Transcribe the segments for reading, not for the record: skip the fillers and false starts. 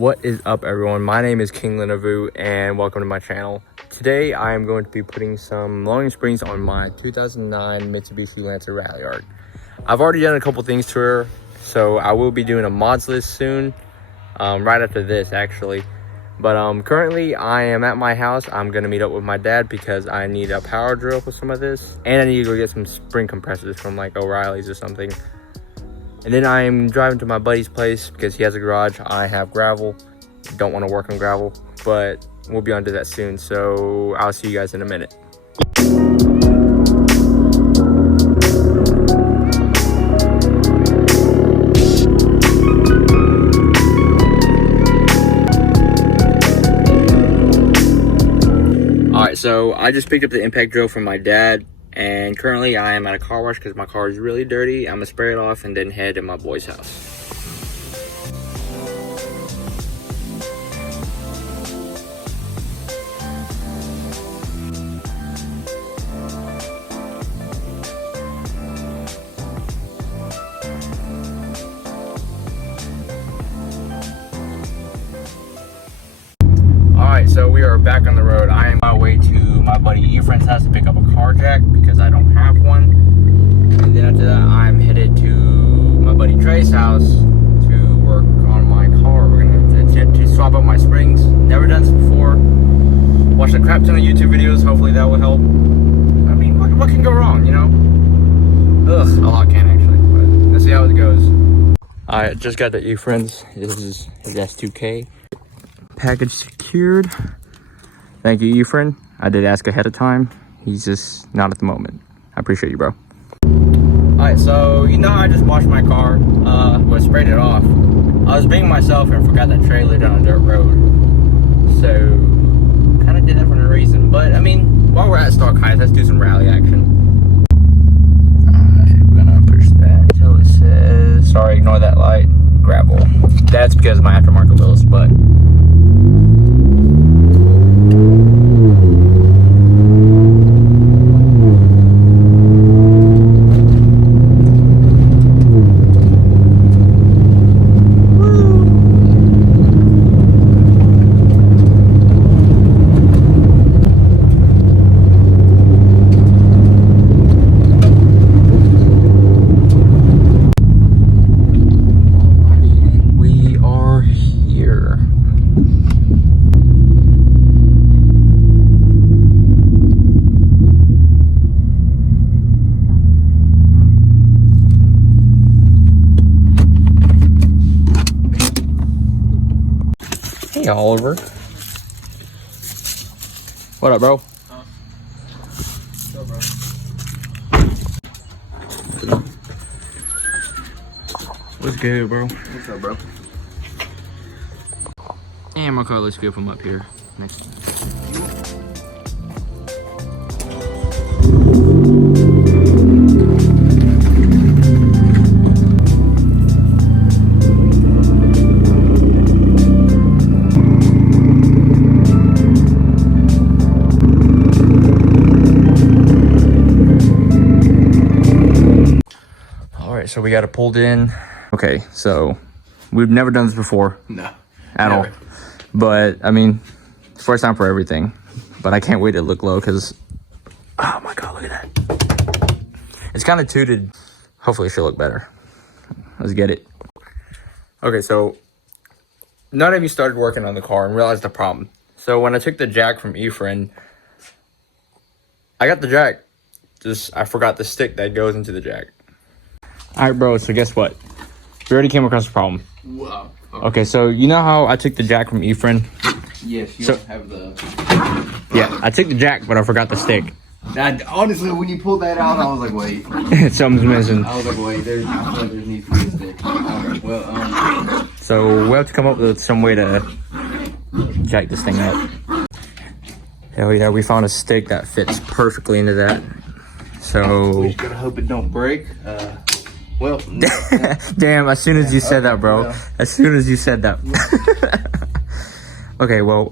What is up, everyone? My name is King Linavu and welcome to my channel. Today I am going to be putting some lowering springs on my 2009 Mitsubishi Lancer Ralliart. I've already done a couple things to her, so I will be doing a mods list soon, right after this actually. But currently I am at my house. I'm going to meet up with my dad because I need a power drill for some of this, and I need to go get some spring compressors from like O'Reilly's or something. And then I'm driving to my buddy's place because he has a garage. I have gravel. Don't want to work on gravel, but we'll be on to that soon. So I'll see you guys in a minute. All right, so I just picked up the impact drill from my dad. And currently I am at a car wash because my car is really dirty. I'm gonna spray it off and then head to my boy's house. Alright, so we are back on the road. I am on my way to my buddy Efren's house to pick up a car jack because I don't have one. And then after that, I'm headed to my buddy Trey's house to work on my car. We're going to attempt to swap out my springs. Never done this before. Watched a crap ton of YouTube videos. Hopefully that will help. I mean, what can go wrong, you know? Ugh, a lot can actually. But let's see how it goes. I just got the Efren's. This is his S2K. Package secured. Thank you, Efren. I did ask ahead of time. He's just not at the moment. I appreciate you, bro. Alright, so you know I just washed my car, sprayed it off. I was being myself and forgot that Trey lived on a dirt road. So kind of did that for no reason. But I mean, while we're at stock height, let's do some rally action. Alright, we're gonna push that until it says, sorry, ignore that light, gravel. That's because of my aftermarket wheels, but hey, Oliver. What up, bro? What's up, bro? What's good, bro? What's up, bro? And my car looks good from up here. Next. So we got it pulled in. Okay, so we've never done this before. No. At all. But I mean, first time for everything. But I can't wait to look low because, oh my god, look at that. It's kind of tooted. Hopefully it should look better. Let's get it. Okay, so none of you started working on the car and realized the problem. So when I took the jack from Efren, I got the jack. I forgot the stick that goes into the jack. Alright, bro, so guess what? We already came across a problem. Wow. Okay, so you know how I took the jack from Efren? Yes, you So- don't have the... Yeah, I took the jack, but I forgot the stick. Honestly, when you pulled that out, I was like, wait. Something's missing. I was like, wait, I feel like there needs to be a stick. Alright, well, So we have to come up with some way to jack this thing up. Hell yeah, we found a stick that fits perfectly into that. So... we just gotta hope it don't break. Well, damn, as soon as you said that, bro. Well. As soon as you said that. Okay, well,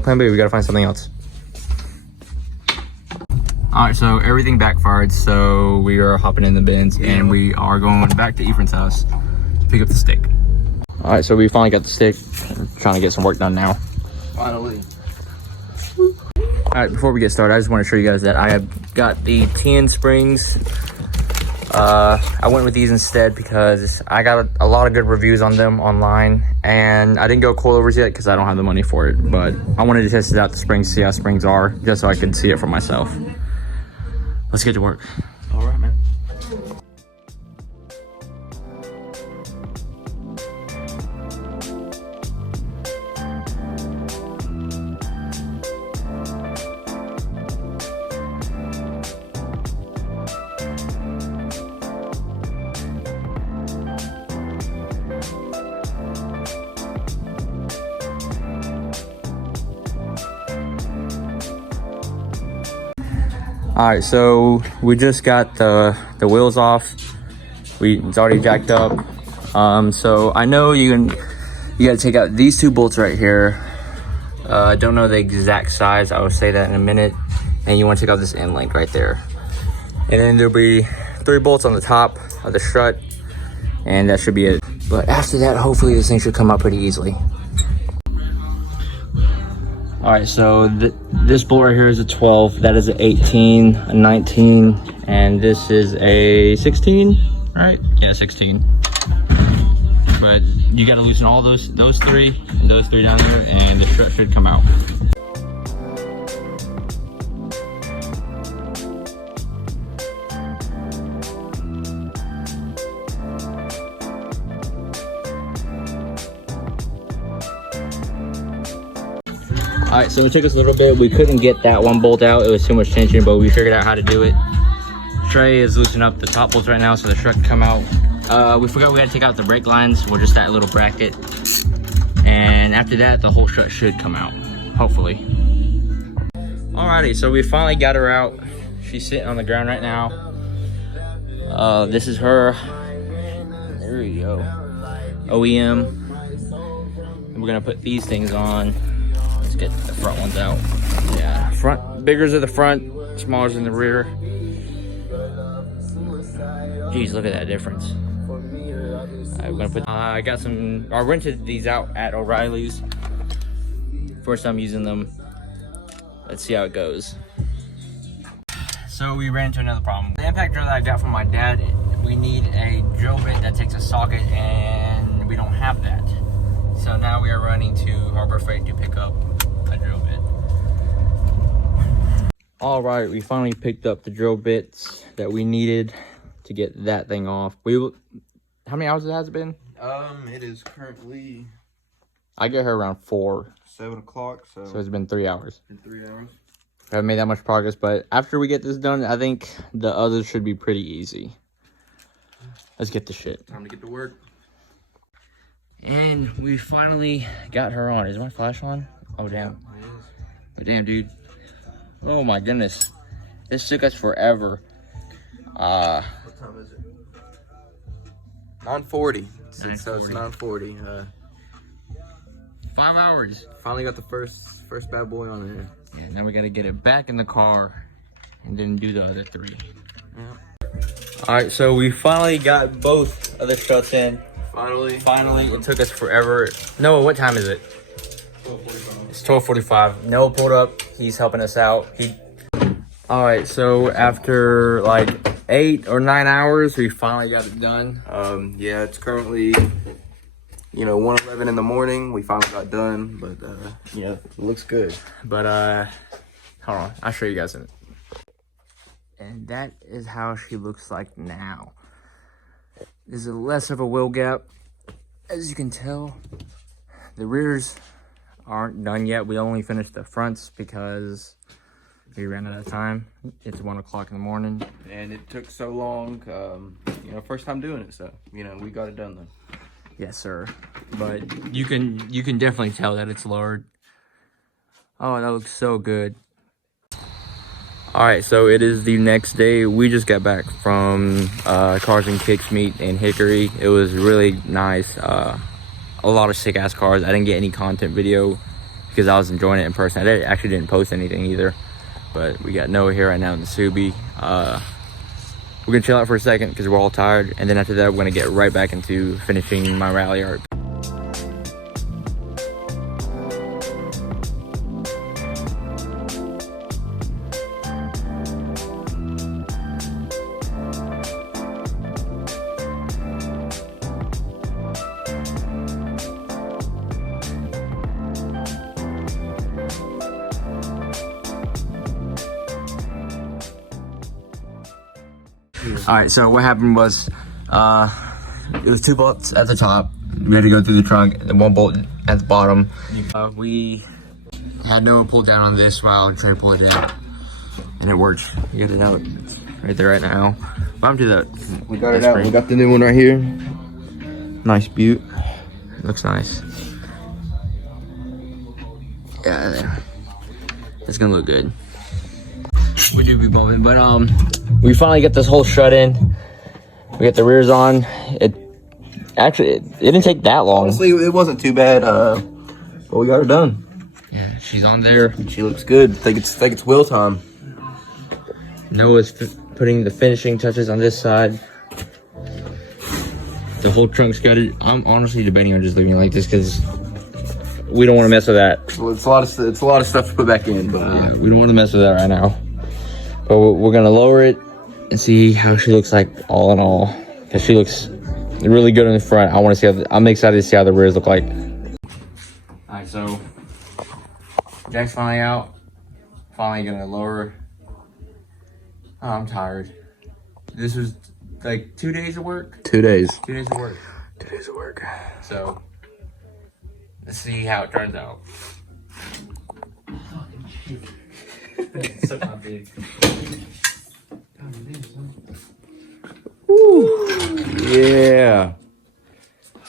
plan B, we gotta find something else. Alright, so everything backfired, so we are hopping in the bins and we are going back to Efren's house to pick up the stick. Alright, so we finally got the stick. trying to get some work done now. Finally. All right, before we get started, I just want to show you guys that I have got the TEIN springs. I went with these instead because I got a lot of good reviews on them online, and I didn't go coilovers yet because I don't have the money for it, but I wanted to test it out, the springs, see how springs are, just so I could see it for myself. Let's get to work. All right, man. All right, so we just got the wheels off. It's already jacked up. So I know you got to take out these two bolts right here. I don't know the exact size. I will say that in a minute. And you want to take out this end link right there. And then there'll be 3 bolts on the top of the strut, and that should be it. But after that, hopefully this thing should come out pretty easily. All right, so this bolt right here is a 12, that is an 18, a 19, and this is a 16, right? Yeah, 16. But you got to loosen all those 3 down there, and the strut should come out. All right, so it took us a little bit. We couldn't get that one bolt out. It was too much tension, but we figured out how to do it. Trey is loosening up the top bolts right now so the strut can come out. We forgot we had to take out the brake lines or just that little bracket. And after that, the whole strut should come out, hopefully. Alrighty, so we finally got her out. She's sitting on the ground right now. This is her. There we go. OEM. And we're gonna put these things on. Let's get the front ones out. Yeah, bigger's at the front, smaller's in the rear. Jeez, look at that difference. We're gonna put. I rented these out at O'Reilly's. First time using them. Let's see how it goes. So we ran into another problem. The impact drill that I got from my dad, we need a drill bit that takes a socket, and we don't have that. So now we are running to Harbor Freight to pick up a drill bit. All right, we finally picked up the drill bits that we needed to get that thing off. How many hours has it been? It is currently. I get here around 4. 7 o'clock. So it's been 3 hours. In 3 hours. I haven't made that much progress, but after we get this done, I think the others should be pretty easy. Let's get the shit. Time to get to work. And we finally got her on. Is my flash on? Oh, damn. Oh, damn, dude. Oh, my goodness. This took us forever. What time is it? 9:40. So it's 9:40. 5 hours. Finally got the first bad boy on there. Yeah, now we got to get it back in the car and then do the other 3. Yeah. All right, so we finally got both of the struts in. Finally, it took us forever. Noah, what time is it? 12:45. It's 12:45. Noah pulled up. He's helping us out. All right, so after like 8 or 9 hours, we finally got it done. Yeah, it's currently 1:11 in the morning. We finally got done, but yeah, it looks good. But hold on, I'll show you guys in. And that is how she looks like now. There's less of a wheel gap, as you can tell. The rears aren't done yet. We only finished the fronts because we ran out of time. It's 1 o'clock in the morning, and it took so long. First time doing it, so we got it done though. Yes, sir. But you can definitely tell that it's lowered. Oh, that looks so good. All right, so it is the next day. We just got back from Cars and Kicks meet in Hickory. It was really nice. A lot of sick ass cars. I didn't get any content video because I was enjoying it in person. I actually didn't post anything either. But we got Noah here right now in the Subi. We're gonna chill out for a second because we're all tired, and then after that we're gonna get right back into finishing my Ralliart. All right, so what happened was, it was 2 bolts at the top. We had to go through the trunk, and 1 bolt at the bottom. We had Noah pull down on this while trying to pull it down, and it worked. You get it out. It's right there right now. I'm to that. We got it out. We got the new one right here. Nice butte. Looks nice. Yeah, there. It's gonna look good. We do be bumping, but we finally get this whole shut in. We get the rears on. It didn't take that long. Honestly, it wasn't too bad. But we got her done. Yeah, she's on there. She looks good. I think it's wheel time. Noah's putting the finishing touches on this side. The whole trunk's gutted. I'm honestly debating on just leaving it like this because we don't want to mess with that. Well, it's a lot of stuff to put back in, but yeah, we don't want to mess with that right now. But we're gonna lower it and see how she looks like all in all. Cause she looks really good in the front. I want to see. I'm excited to see how the rears look like. All right, so Jack's finally out. Finally gonna lower. Oh, I'm tired. This was like 2 days of work. 2 days. 2 days of work. 2 days of work. So let's see how it turns out. Suck my big. Woo. Yeah.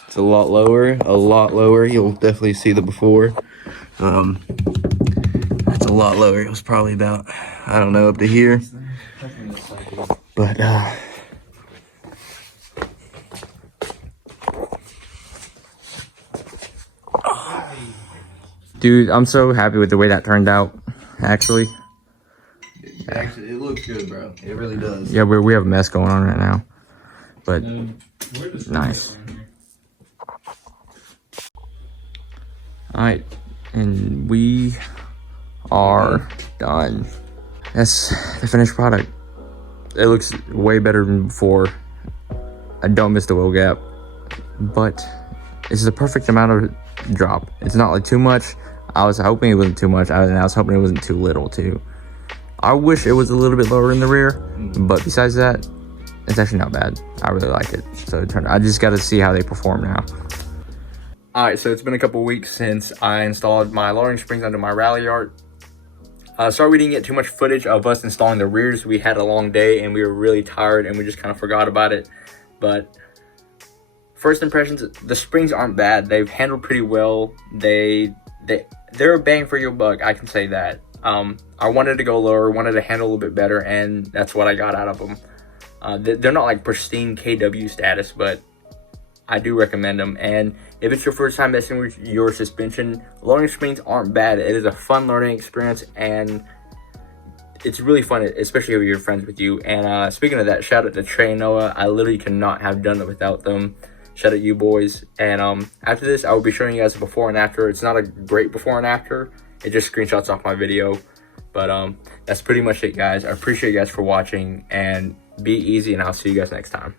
It's a lot lower. You'll definitely see the before. That's a lot lower. It was probably about, I don't know, up to here. But dude, I'm so happy with the way that turned out. Actually, it looks good, bro. It really does. yeah, we have a mess going on right now, but nice. All right, and we are done. That's the finished product. It looks way better than before. I don't miss the wheel gap, but it's the perfect amount of drop. It's not like too much. I was hoping it wasn't too much, and I was hoping it wasn't too little too. I wish it was a little bit lower in the rear, but besides that, it's actually not bad. I really like it. So I just got to see how they perform now. All right, so it's been a couple weeks since I installed my lowering springs under my Ralliart. Sorry we didn't get too much footage of us installing the rears. We had a long day and we were really tired and we just kind of forgot about it. But first impressions, the springs aren't bad. They've handled pretty well. They're a bang for your buck, I can say that. I wanted to go lower, wanted to handle a little bit better, and that's what I got out of them. They're not like pristine KW status, but I do recommend them. And if it's your first time messing with your suspension, lowering springs aren't bad. It is a fun learning experience, and it's really fun, especially if you're friends with you. And speaking of that, shout out to Trey and Noah. I literally could not have done it without them. Shout out you boys. And after this, I will be showing you guys a before and after. It's not a great before and after. It just screenshots off my video. But that's pretty much it, guys. I appreciate you guys for watching, and be easy, and I'll see you guys next time.